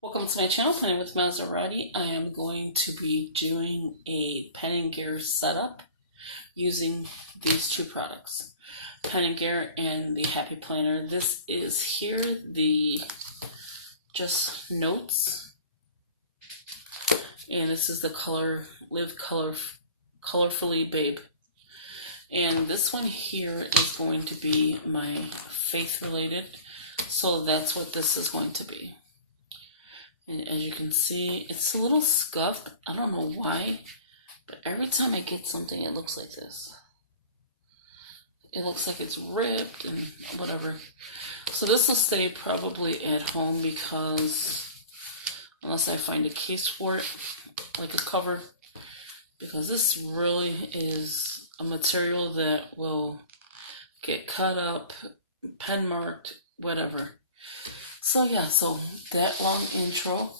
Welcome to my channel, Planning with Monserrate. I am going to be doing a pen and gear setup using these two products, pen and gear and the Happy Planner. This is here the just notes, and this is the colorfully babe. And this one here is going to be my faith related, so that's what this is going to be. And as you can see, it's a little scuffed. I don't know why, but every time I get something, it looks like this. It looks like it's ripped and whatever. So this will stay probably at home because, unless I find a case for it, like a cover, because this really is a material that will get cut up, pen marked, whatever. So yeah, so that long intro,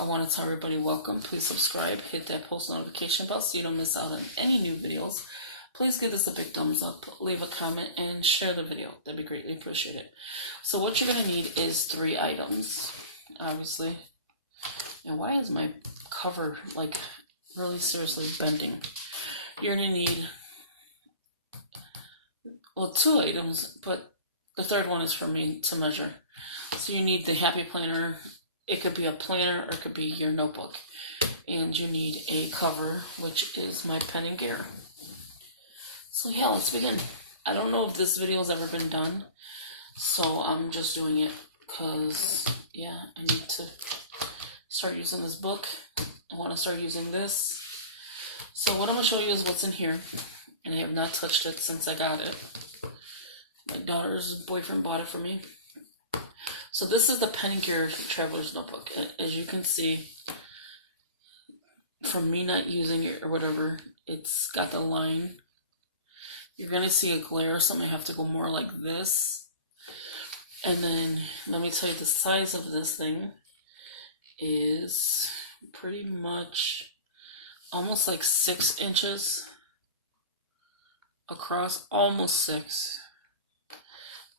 I want to tell everybody welcome. Please subscribe, hit that post notification bell so you don't miss out on any new videos. Please give this a big thumbs up, leave a comment, and share the video. That'd be greatly appreciated. So what you're going to need is 3 items, obviously. And why is my cover like really seriously bending? You're going to need, well, 2 items, but the third one is for me to measure. So you need the Happy Planner. It could be a planner or it could be your notebook. And you need a cover, which is my pen and gear. So yeah, let's begin. I don't know if this video has ever been done, so I'm just doing it because, yeah, I need to start using this book. I want to start using this. So what I'm going to show you is what's in here, and I have not touched it since I got it. My daughter's boyfriend bought it for me. So this is the Pen and Gear Traveler's Notebook. As you can see, from me not using it or whatever, it's got the line. You're going to see a glare, so I'm going to have to go more like this. And then, let me tell you, the size of this thing is pretty much almost like 6 inches across, almost 6,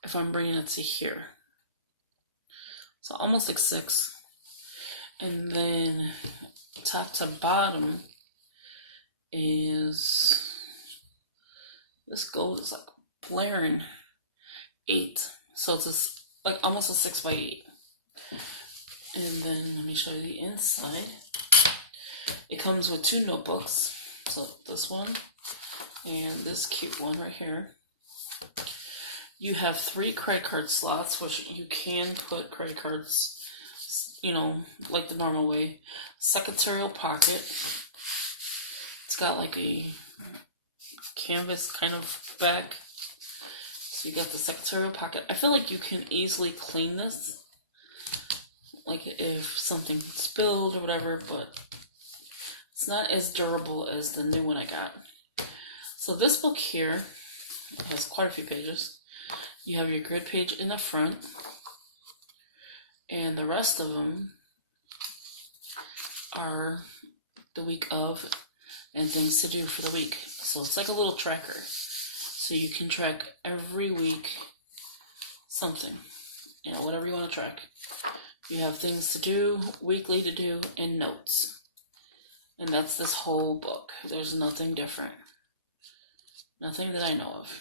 if I'm bringing it to here. So almost like 6. And then top to bottom is, this gold is like blaring 8. So it's like almost a 6 by 8. And then let me show you the inside. It comes with 2 notebooks. So this one and this cute one right here. You have 3 credit card slots, which you can put credit cards, you know, like the normal way. Secretarial pocket. It's got like a canvas kind of back. So you got the secretarial pocket. I feel like you can easily clean this, like if something spilled or whatever, but it's not as durable as the new one I got. So this book here has quite a few pages. You have your grid page in the front, and the rest of them are the week of and things to do for the week. So it's like a little tracker. So you can track every week something, you know, whatever you want to track. You have things to do, weekly to do, and notes. And that's this whole book. There's nothing different. Nothing that I know of.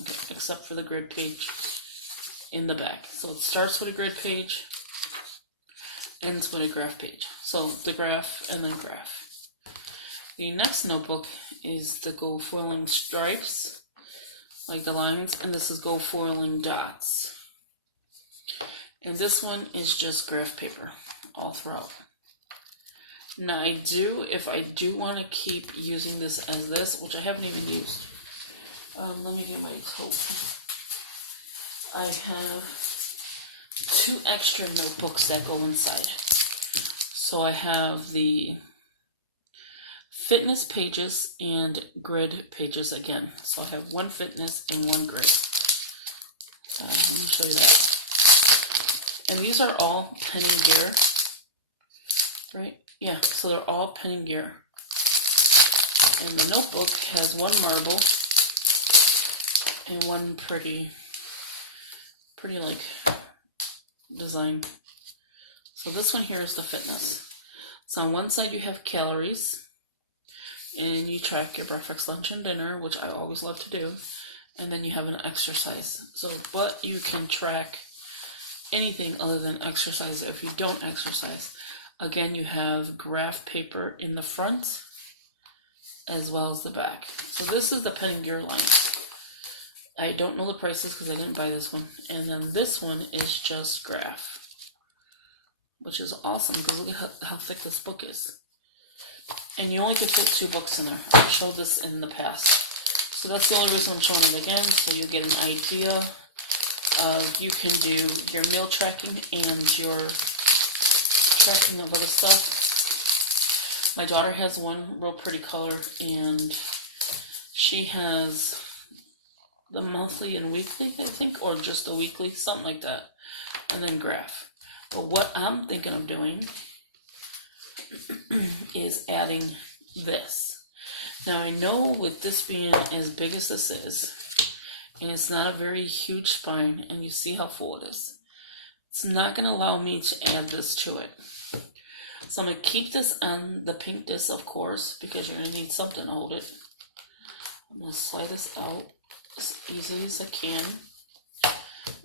Okay, except for the grid page in the back. So it starts with a grid page, ends with a graph page. So the graph and then graph. The next notebook is the gold foiling stripes, like the lines, and this is gold foiling dots. And this one is just graph paper all throughout. Now if I do want to keep using this as this, which I haven't even used. Let me get my tote. I have 2 extra notebooks that go inside. So I have the fitness pages and grid pages again. So I have 1 fitness and 1 grid. Let me show you that. And these are all pen and gear, right? Yeah, so they're all pen and gear. And the notebook has 1 marble and 1 pretty like design. So this one here is the fitness. So on one side you have calories, and you track your breakfast, lunch, and dinner, which I always love to do. And then you have an exercise. So, but you can track anything other than exercise if you don't exercise. Again, you have graph paper in the front as well as the back. So this is the pen and gear line. I don't know the prices because I didn't buy this one. And then this one is just graph, which is awesome because look at how thick this book is. And you only can fit 2 books in there. I've showed this in the past. So that's the only reason I'm showing it again, so you get an idea of you can do your meal tracking and your tracking of other stuff. My daughter has one real pretty color, and she has the monthly and weekly, I think, or just the weekly, something like that, and then graph. But what I'm thinking of doing is adding this. Now I know with this being as big as this is, and it's not a very huge spine, and you see how full it is, it's not going to allow me to add this to it. So I'm going to keep this on the pink disc, of course, because you're going to need something to hold it. I'm going to slide this out as easy as I can,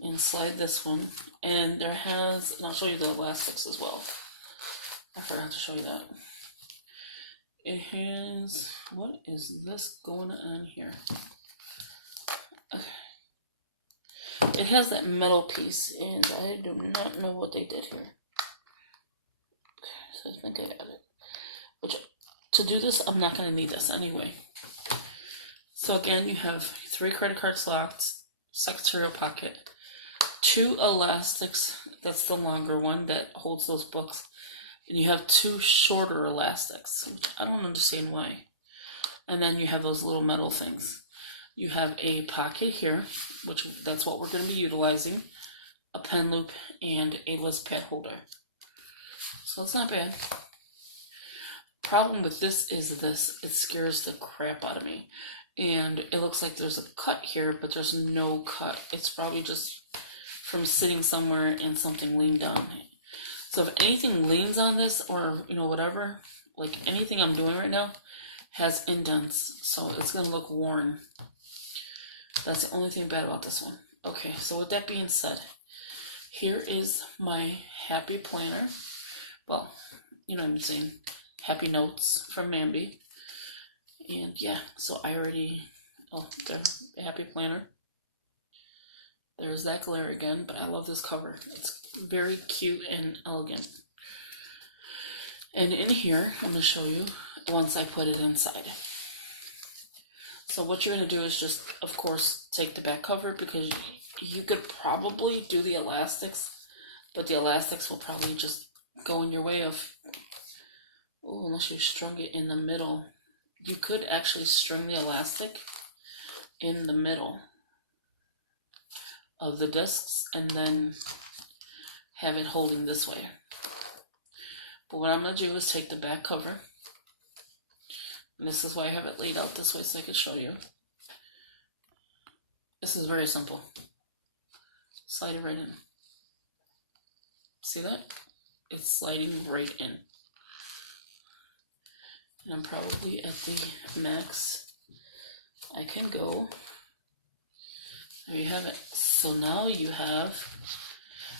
and slide this one. And there has, and I'll show you the elastics as well. I forgot to show you that. It has, what is this going on here? Okay. It has that metal piece, and I do not know what they did here. Okay, so I think I got it. Which, to do this, I'm not going to need this anyway. So again, you have 3 credit card slots, secretarial pocket, 2 elastics, that's the longer one that holds those books. And you have 2 shorter elastics, which I don't understand why. And then you have those little metal things. You have a pocket here, which that's what we're going to be utilizing, a pen loop, and a list pad holder. So it's not bad. Problem with this is this, it scares the crap out of me. And it looks like there's a cut here, but there's no cut. It's probably just from sitting somewhere and something leaned on. So if anything leans on this, or, you know, whatever, like anything I'm doing right now has indents, so it's going to look worn. That's the only thing bad about this one. Okay, so with that being said, here is my happy planner. Well, you know what I'm saying, happy notes from Mambi. And yeah, so I already, oh, there, happy planner. There's that glare again, but I love this cover. It's very cute and elegant. And in here, I'm going to show you once I put it inside. So what you're going to do is just, of course, take the back cover, because you could probably do the elastics, but the elastics will probably just go in your way of, oh, unless you strung it in the middle. You could actually string the elastic in the middle of the discs and then have it holding this way. But what I'm going to do is take the back cover, and this is why I have it laid out this way so I can show you. This is very simple. Slide it right in. See that? It's sliding right in. And I'm probably at the max I can go. There you have it. So now you have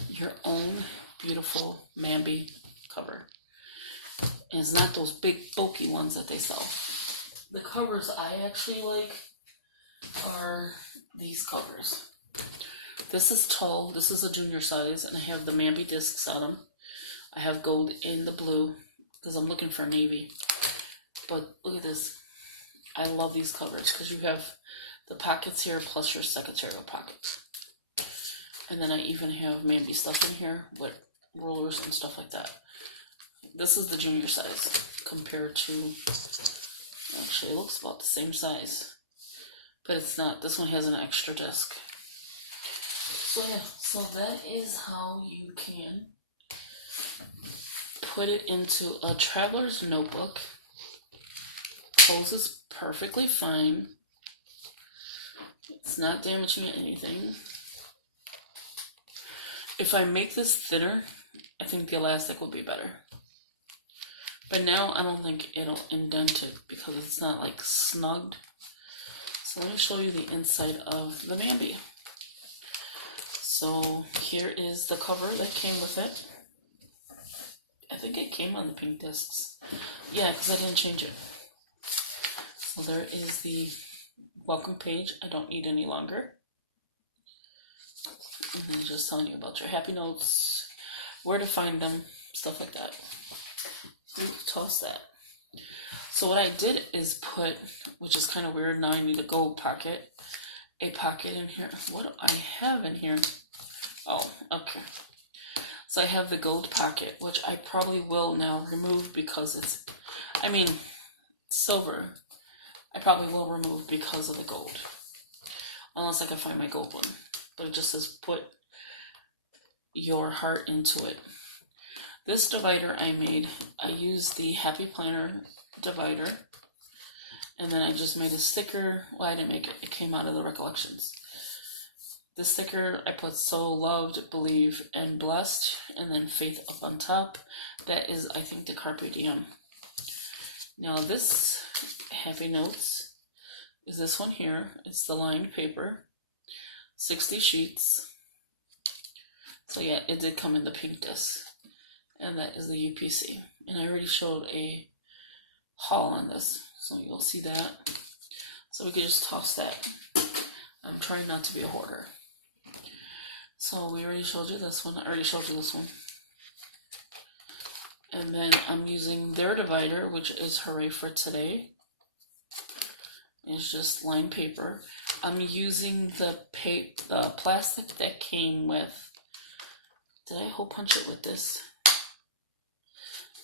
your own beautiful Mambi cover. And it's not those big bulky ones that they sell. The covers I actually like are these covers. This is tall, this is a junior size, and I have the Mambi discs on them. I have gold in the blue because I'm looking for navy. But look at this. I love these covers because you have the pockets here plus your secretarial pockets. And then I even have Mambi stuff in here with rulers and stuff like that. This is the junior size compared to, actually it looks about the same size, but it's not. This one has an extra disc. So yeah, so that is how you can put it into a traveler's notebook. Closes perfectly fine. It's not damaging anything. If I make this thinner, I think the elastic will be better. But now I don't think it'll indent it because it's not like snugged. So let me show you the inside of the Bambi. So here is the cover that came with it. I think it came on the pink discs. Yeah, because I didn't change it. So there is the welcome page. I don't need any longer. And then just telling you about your happy notes, where to find them, stuff like that. Toss that. So what I did is put, which is kind of weird, now I need a gold pocket, a pocket in here. What do I have in here? Oh, okay. So I have the gold pocket, which I probably will now remove because it's, silver, I probably will remove because of the gold. Unless I can find my gold one. But it just says put your heart into it. This divider I made, I used the Happy Planner divider. And then I just made a sticker. Well, I didn't make it. It came out of the recollections. The sticker, I put so loved, believe, and blessed. And then faith up on top. That is, I think, the Carpe Diem. Now this Happy Notes is this one here. It's the lined paper. 60 sheets. So yeah, it did come in the pink disc. And that is the UPC. And I already showed a haul on this. So you'll see that. So we could just toss that. I'm trying not to be a hoarder. So we already showed you this one. I already showed you this one. And then I'm using their divider, which is Hooray for Today. It's just lined paper. I'm using the plastic that came with. Did I hole punch it with this?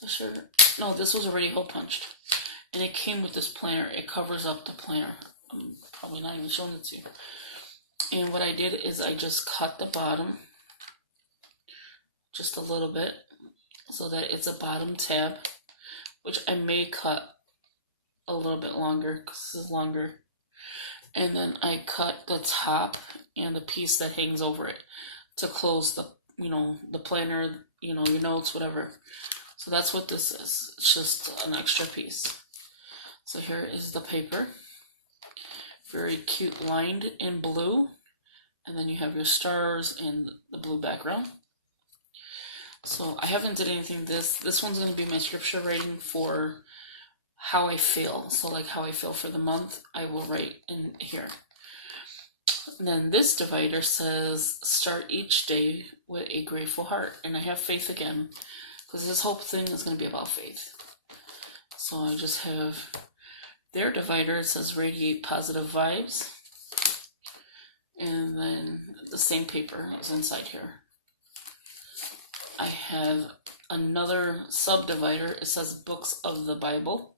Sure. No, this was already hole punched. And it came with this planner. It covers up the planner. I'm probably not even showing it to you. And what I did is I just cut the bottom just a little bit so that it's a bottom tab, which I may cut a little bit longer because this is longer. And then I cut the top and the piece that hangs over it to close the, the planner, your notes, whatever. So that's what this is. It's just an extra piece. So here is the paper. Very cute, lined in blue. And then you have your stars and the blue background. So I haven't did anything this one's going to be my scripture writing for how I feel. So like how I feel for the month, I will write in here. And then this divider says start each day with a grateful heart. And I have faith again, because this whole thing is going to be about faith. So I just have their divider. It says radiate positive vibes. And then the same paper is inside here. I have another subdivider. It says books of the Bible.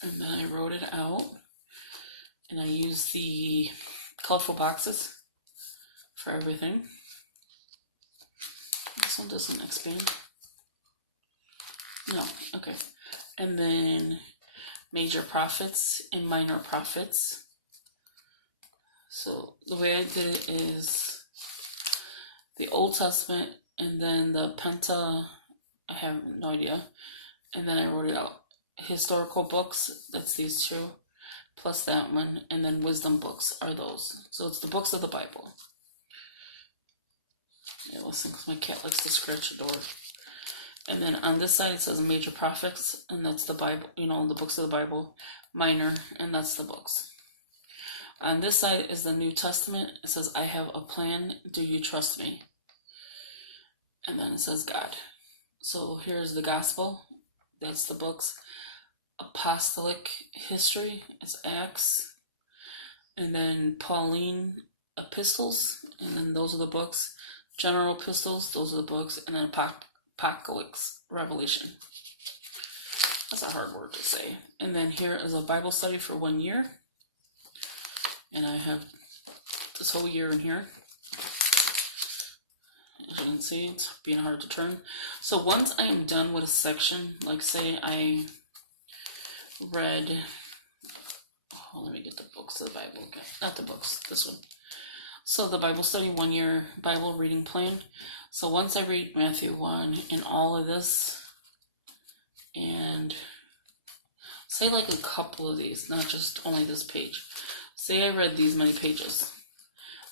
And then I wrote it out. And I used the colorful boxes for everything. This one doesn't expand. No, okay. And then major prophets and minor prophets. So the way I did it is the Old Testament and then the Penta, I have no idea. And then I wrote it out. Historical books, that's these two, plus that one. And then wisdom books are those. So it's the books of the Bible. Yeah, listen, because my cat likes to scratch the door. And then on this side it says major prophets, and that's the Bible, the books of the Bible. Minor, and that's the books. On this side is the New Testament. It says, I have a plan. Do you trust me? And then it says God. So here's the gospel. That's the books. Apostolic history is Acts. And then Pauline epistles. And then those are the books. General epistles. Those are the books. And then Apocalypse, Revelation. That's a hard word to say. And then here is a Bible study for 1 year. And I have this whole year in here. As you can see, it's being hard to turn. So once I am done with a section, like say I read, let me get the books of the Bible again. Not the books, this one. So the Bible study 1-year Bible reading plan. So once I read Matthew 1 and all of this, and say like a couple of these, not just only this page. Say I read these many pages.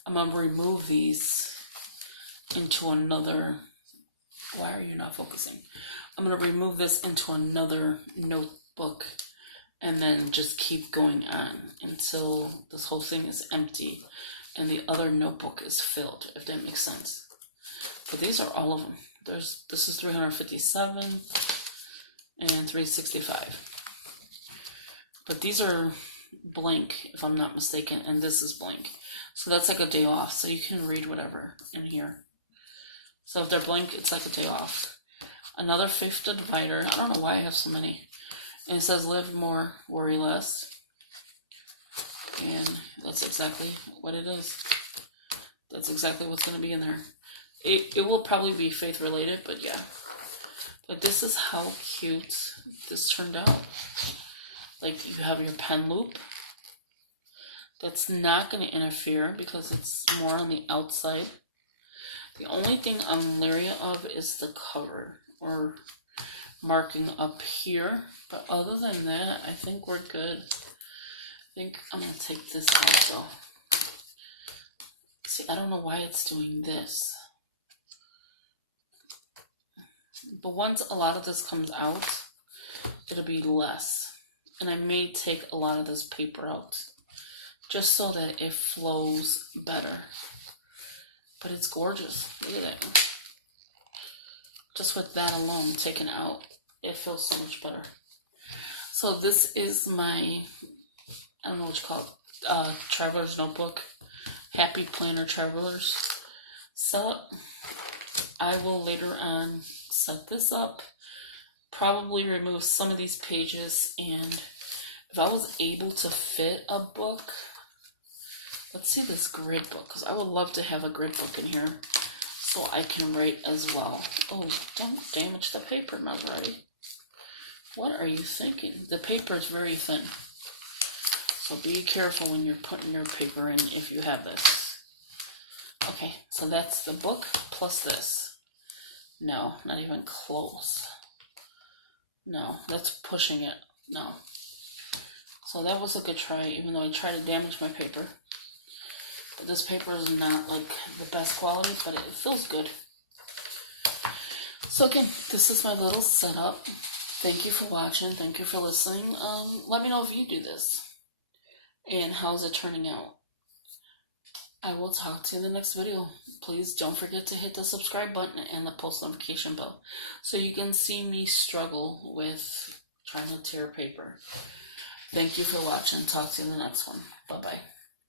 I'm going to remove these into another. Why are you not focusing? I'm going to remove this into another notebook and then just keep going on until this whole thing is empty and the other notebook is filled, if that makes sense. But these are all of them. This is 357 and 365. But these are blank, if I'm not mistaken, and this is blank. So that's like a day off, so you can read whatever in here. So if they're blank, it's like a day off. Another fifth divider. I don't know why I have so many. And it says live more, worry less. And that's exactly what it is. That's exactly what's going to be in there. It will probably be faith related, but yeah. But this is how cute this turned out. Like you have your pen loop. That's not going to interfere because it's more on the outside. The only thing I'm leery of is the cover or marking up here. But other than that, I think we're good. I think I'm going to take this out though. See, I don't know why it's doing this. But once a lot of this comes out, it'll be less. And I may take a lot of this paper out just so that it flows better. But it's gorgeous. Look at that. Just with that alone taken out, it feels so much better. So this is my, I don't know what you call it, Traveler's Notebook. Happy Planner Travelers. So I will later on set this up. Probably remove some of these pages, and if I was able to fit a book, let's see this grid book, because I would love to have a grid book in here so I can write as well. Oh, don't damage the paper, Monserrate. What are you thinking? The paper is very thin, so be careful when you're putting your paper in if you have this. Okay, so that's the book plus this. No, not even close. No, that's pushing it. No. So that was a good try, even though I tried to damage my paper. But this paper is not like the best quality, but it feels good. So again, this is my little setup. Thank you for watching. Thank you for listening. Let me know if you do this. And how's it turning out? I will talk to you in the next video. Please don't forget to hit the subscribe button and the post notification bell so you can see me struggle with trying to tear paper. Thank you for watching. Talk to you in the next one. Bye-bye.